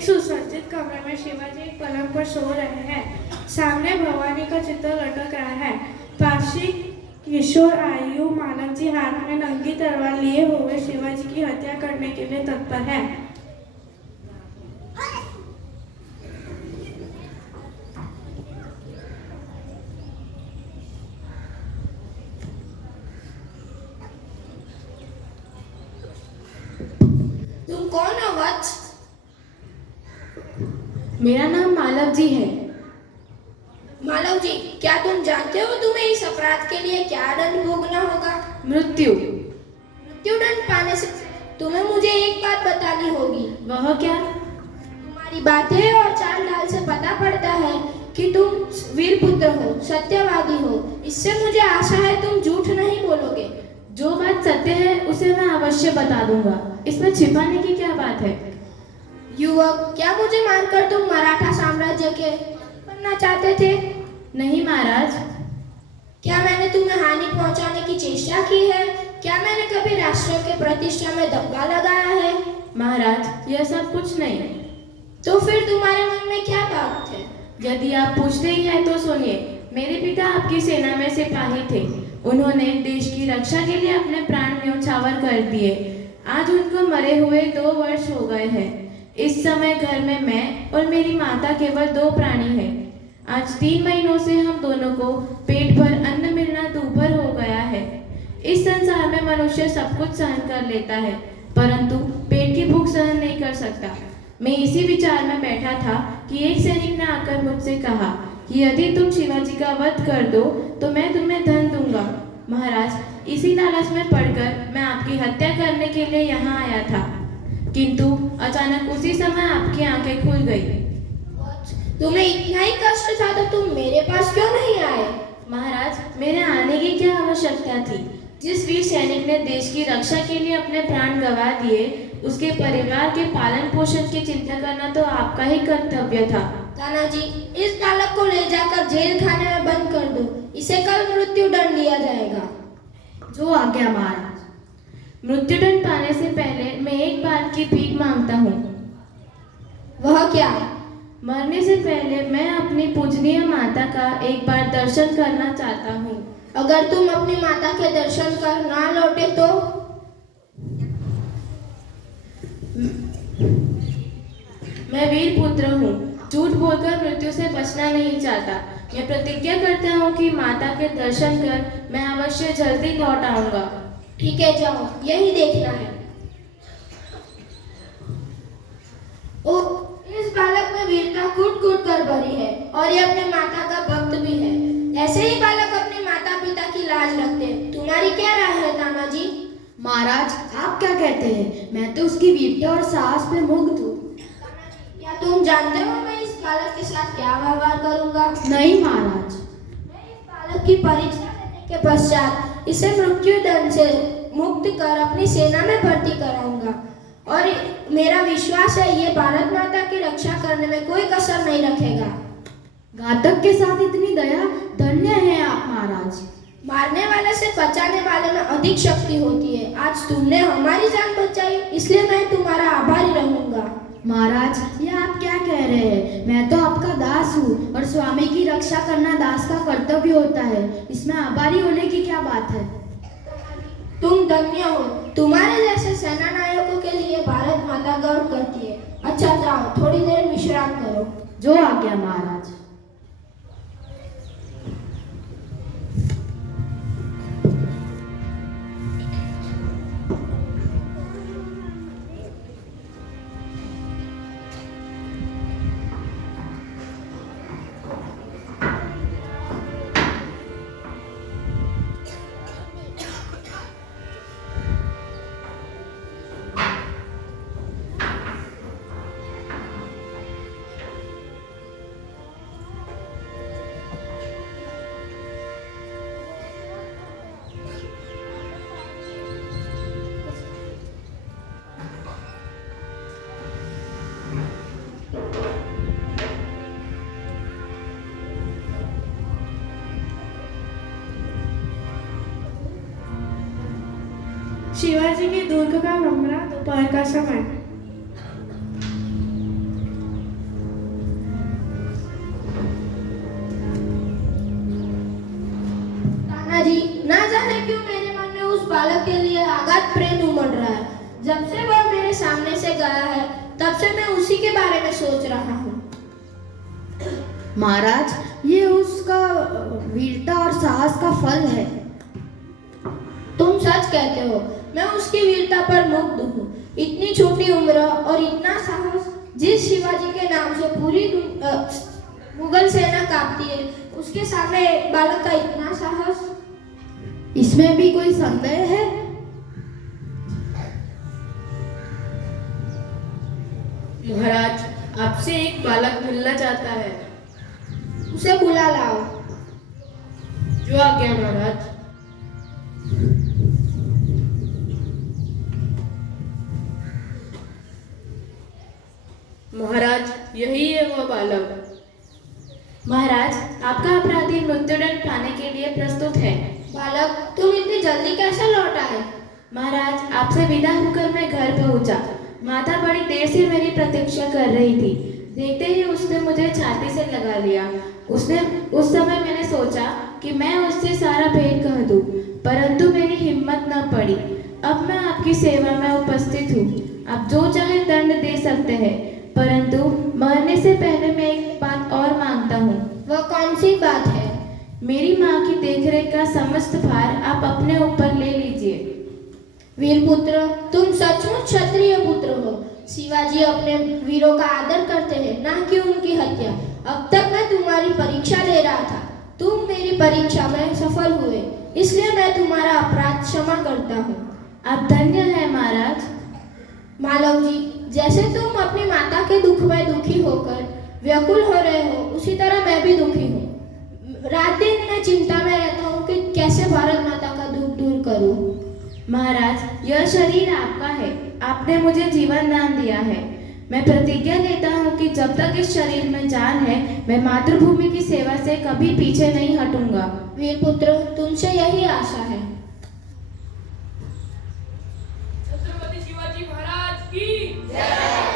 एक सुसज्जित कमरे में शिवाजी एक पलंग पर सो रहे हैं। सामने भवानी का चित्र लटक रहा है। पास ही किशोर आयु मालव जी हाथ में नंगी तलवार लिए हुए शिवाजी की हत्या करने के लिए तत्पर है। तुम कौन हो वत्स? मेरा नाम मालव जी है। मालव जी, क्या तुम जानते हो तुम्हें इस अपराध के लिए क्या दंड भोगना होगा? मृत्यु। मृत्युदंड पाने से तुम्हें मुझे एक बात बतानी होगी। वह क्या? तुम्हारी बातें और चाल ढाल से पता पड़ता है कि तुम वीर पुत्र हो, सत्यवादी हो। इससे मुझे आशा है तुम झूठ नहीं बोलोगे। जो बात सत्य है उसे मैं अवश्य बता दूंगा। इसमें छिपाने की क्या बात है? युवक, क्या मुझे मानकर तुम मराठा साम्राज्य के बनना चाहते थे? नहीं महाराज। क्या मैंने तुम्हें हानि पहुंचाने की चेष्टा की है? क्या मैंने कभी राष्ट्र के प्रतिष्ठा में धब्बा लगाया है? महाराज, यह सब कुछ नहीं। तो फिर तुम्हारे मन में क्या बात है? यदि आप पूछते ही हैं तो सुनिए। मेरे पिता आपकी सेना में सिपाही थे। उन्होंने देश की रक्षा के लिए अपने प्राण न्यौछावर कर दिए। आज उनको मरे हुए 2 वर्ष हो गए हैं। इस समय घर में मैं और मेरी माता केवल 2 प्राणी हैं। आज 3 महीनों से हम दोनों को पेट भर अन्न मिलना दूभर हो गया है। इस संसार में मनुष्य सब कुछ सहन कर लेता है, परंतु पेट की भूख सहन नहीं कर सकता। मैं इसी विचार में बैठा था कि एक सैनिक ने आकर मुझसे कहा कि यदि तुम शिवाजी का वध कर दो तो मैं तुम्हें धन दूंगा। महाराज, इसी लालच में पड़कर मैं आपकी हत्या करने के लिए यहाँ आया था, किंतु अचानक उसी समय आपकी आंखें खुल गई। तुम्हें इतना ही कष्ट था तो तुम मेरे पास क्यों नहीं आए? महाराज, मेरे आने की क्या आवश्यकता थी? जिस वीर सैनिक ने देश की रक्षा के लिए अपने प्राण गंवा दिए, उसके परिवार के पालन पोषण की चिंता करना तो आपका ही कर्तव्य था। तानाजी, इस बालक को ले जाकर जेल खाने में बंद कर दो। इसे कल मृत्यु दंड दिया जाएगा। जो आज्ञा महाराज। मृत्युदंड पाने से पहले मैं एक बात की भीख मांगता हूँ। वह क्या? मरने से पहले मैं अपनी पूजनीय माता का एक बार दर्शन करना चाहता हूँ। अगर तुम अपनी माता के दर्शन कर ना लौटे तो? मैं वीर पुत्र हूँ। झूठ बोलकर मृत्यु से बचना नहीं चाहता। मैं प्रतिज्ञा करता हूँ कि माता के दर्शन कर मैं अवश्य जल्दी लौट आऊंगा। ठीक है, जाओ, यही देखना है। ओ, इस बालक में वीरता कूट कूट कर भरी है और ये अपनी माता का भक्त भी है। ऐसे ही बालक अपने माता पिता की लाज रखते हैं। तुम्हारी क्या राय है तानाजी? महाराज, आप क्या कहते हैं? मैं तो उसकी वीरता और साहस पे मुग्ध हूँ। क्या तुम जानते हो मैं इस बालक के साथ क्या व्यवहार करूंगा? नहीं महाराज। मैं इस बालक की परीक्षा लेने के पश्चात इसे मृत्यु दंड से मुक्त कर अपनी सेना में भर्ती कराऊंगा और मेरा विश्वास है ये भारत माता की रक्षा करने में कोई कसर नहीं रखेगा। घातक के साथ इतनी दया, धन्य है आप महाराज। मारने वाले से बचाने वाले में अधिक शक्ति होती है। आज तुमने हमारी जान बचाई, इसलिए मैं तुम्हारा आभारी रहूंगा। महाराज, ये आप क्या कह रहे हैं? मैं तो आपका दास हूँ और स्वामी की रक्षा करना दास का कर्तव्य होता है। इसमें आभारी होने की क्या बात है? तुम धन्य हो। तुम्हारे जैसे सेना नायकों के लिए भारत माता गर्व करती है। अच्छा, जाओ, थोड़ी देर विश्राम करो। जो आज्ञा महाराज। शिवाजी के दुर्ग का कमरा, दोपहर का समय। शिवाजी, ना जाने क्यों मेरे मन में उस बालक के लिए अगाध प्रेम उमड़ रहा है। जब से वह मेरे सामने से गया है, तब से मैं उसी के बारे में सोच रहा हूँ। महाराज, ये उसका वीरता और साहस का फल है। तुम सच कहते हो, मैं उसकी वीरता पर मुग्ध हूँ। इतनी छोटी उम्र और इतना साहस, जिस शिवाजी के नाम से पूरी मुगल सेना कांपती है, उसके सामने एक बालक का इतना साहस। इसमें भी कोई संदेह है? महाराज, आपसे एक बालक मिलना चाहता है। उसे बुला लाओ। जो आज्ञा महाराज। महाराज, यही है वह बालक। महाराज, आपका अपराधी मृत्युदंड पाने के लिए प्रस्तुत है। बालक, तुम इतनी जल्दी कैसे लौट आए? महाराज, आपसे विदा होकर मैं घर पहुंचा। माता बड़ी देर से मेरी प्रतीक्षा कर रही थी। देखते ही उसने मुझे छाती से लगा लिया। उस समय मैंने सोचा कि मैं उससे सारा भेद कह दूं, परंतु मेरी हिम्मत न पड़ी। अब मैं आपकी सेवा में उपस्थित हूँ। आप जो चाहे दंड दे सकते हैं, परंतु मरने से पहले मैं एक बात और मांगता हूँ। वह कौन सी बात है? मेरी माँ की देखरेख का समस्त भार आप अपने ऊपर ले लीजिए। वीरपुत्र, तुम सचमुच क्षत्रिय पुत्र हो। शिवाजी अपने वीरों का आदर करते हैं, ना कि उनकी हत्या। अब तक मैं तुम्हारी परीक्षा ले रहा था। तुम मेरी परीक्षा में सफल हुए, इसलिए मैं तुम्हारा अपराध क्षमा करता हूँ। आप धन्य हैं महाराज। मालव जी, जैसे तुम अपनी माता के दुख में दुखी होकर व्याकुल हो रहे हो, उसी तरह मैं भी दुखी हूँ। रात दिन मैं चिंता में रहता हूँ कि कैसे भारत माता का दुख दूर करूँ। महाराज, यह शरीर आपका है। आपने मुझे जीवन दान दिया है। मैं प्रतिज्ञा लेता हूँ कि जब तक इस शरीर में जान है, मैं मातृभूमि की सेवा से कभी पीछे नहीं हटूंगा। वीरपुत्र, तुमसे यही आशा है। छत्रपति शिवाजी महाराज की जय।